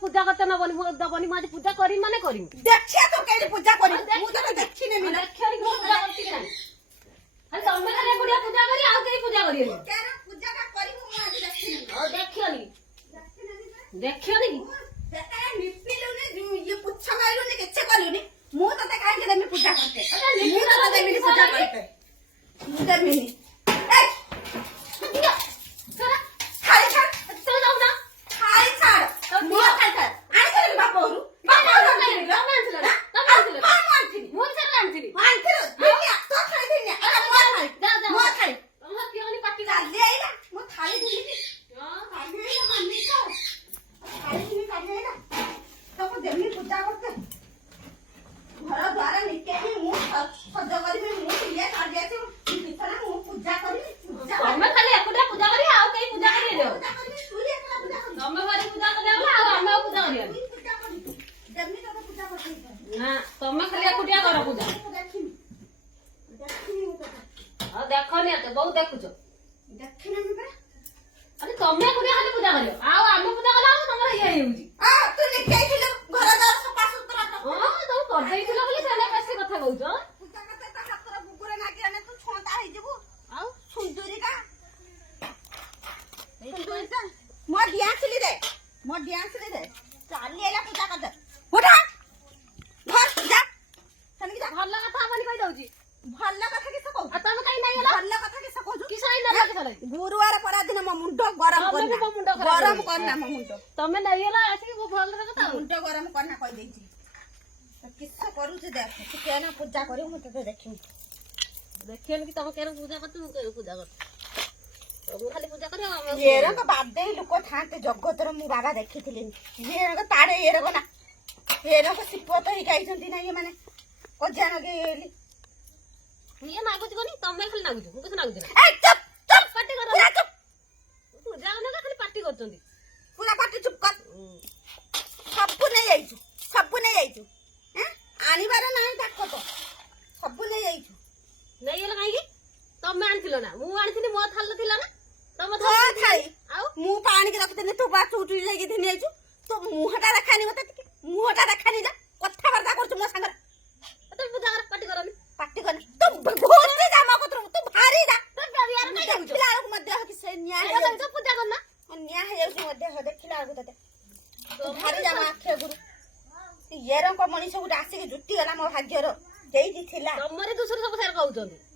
पूजा करते नबनी मो दबनी माज पूजा करी माने करी देखिए तो केली पूजा करी मु तो देखछि ने मिला देखियो मो पूजा करती कि नहीं अरे तमे करे गुडिया पूजा करी आ के पूजा करी केरा पूजा का करी मु आज देखछि ने ओ देखियो नी बेटा निपिलु ने ये पुच्छा माइलु ने केचे करियो ने मु तो काहे के देमी पूजा करते मु तो देमी पूजा करते मु देमी ए तमे खाली एकुटिया कर पूजा देखनी एते बहुत देखुछ अरे तमे एकुटिया खाली पूजा करियो आ आमे पूजा कला तमरा ये हेउजी तू लिखेइथिल घर द्वार सफा सुतरा तो कर देइथिल बोली सेने पैसे कथा कहउछ पूजा करते ता हातरा बुकुरे नागी आने तू छोंता होई जेबू आ सुंदरी का मो डियांसली दे चाली आला पूजा कर दे उठा घर जा तने जा भल्ला कथा माने कहि दउची भल्ला कथा किस कहू आ तमे काई नाही होला भल्ला कथा किस कहू कि साई ना लागे चले गुरुवार परा दिन मो मुंडो गरम करना मो मुंडो तमे नाही होला आसी वो भल रे कथा मुंडो गरम करना कहि देछि तो किस करू जे देख तू केना पूजा करियो मु ते देखिम देखियन कि तमे केना पूजा करत मु केना पूजा करत तमे खाली पूजा करियो ये रे को बादे लोक थाते जगतर मु बाबा देखिथिलिन ये रे तारे ये रे ना ये रे को सिपत ही गाइछंती ना ये माने को जान गेली ये नागुच कोनी तमे खाली नागुच मु किछ नागुच ए चुप चुप पार्टी कर पूरा चुप पूजा ना खाली पार्टी करचंदी पूरा पार्टी चुप कर सब नहीं जाइछु हैं आनिबार नाही ताको तो सब नहीं जाइछु नहीं होला काई तमे आनथिलो ना मु आनथिनी मो थाल थिला ना तमे थाई आउ मु पानी के रखते तो बा चूटी लेके धनि आइछु तो मुहटा रखानी मते मुहटा रखानी जा कथा वार्ता करछु मो संग तो पूजा कर पार्टी करनी पार्टी कर तू भोते जा मको तू भारी जा तो डबियार काई जाउछ देखिला मध्य कि से न्याय तो पूजा करना न्याय है मध्य देखिला तते तू भारी जा आखे गुरु ये रंग मनीष गुटा आसी जुटी गला मो भाग्यर देई दिथिला तमरे दूसरे सब शेयर कहउछंदी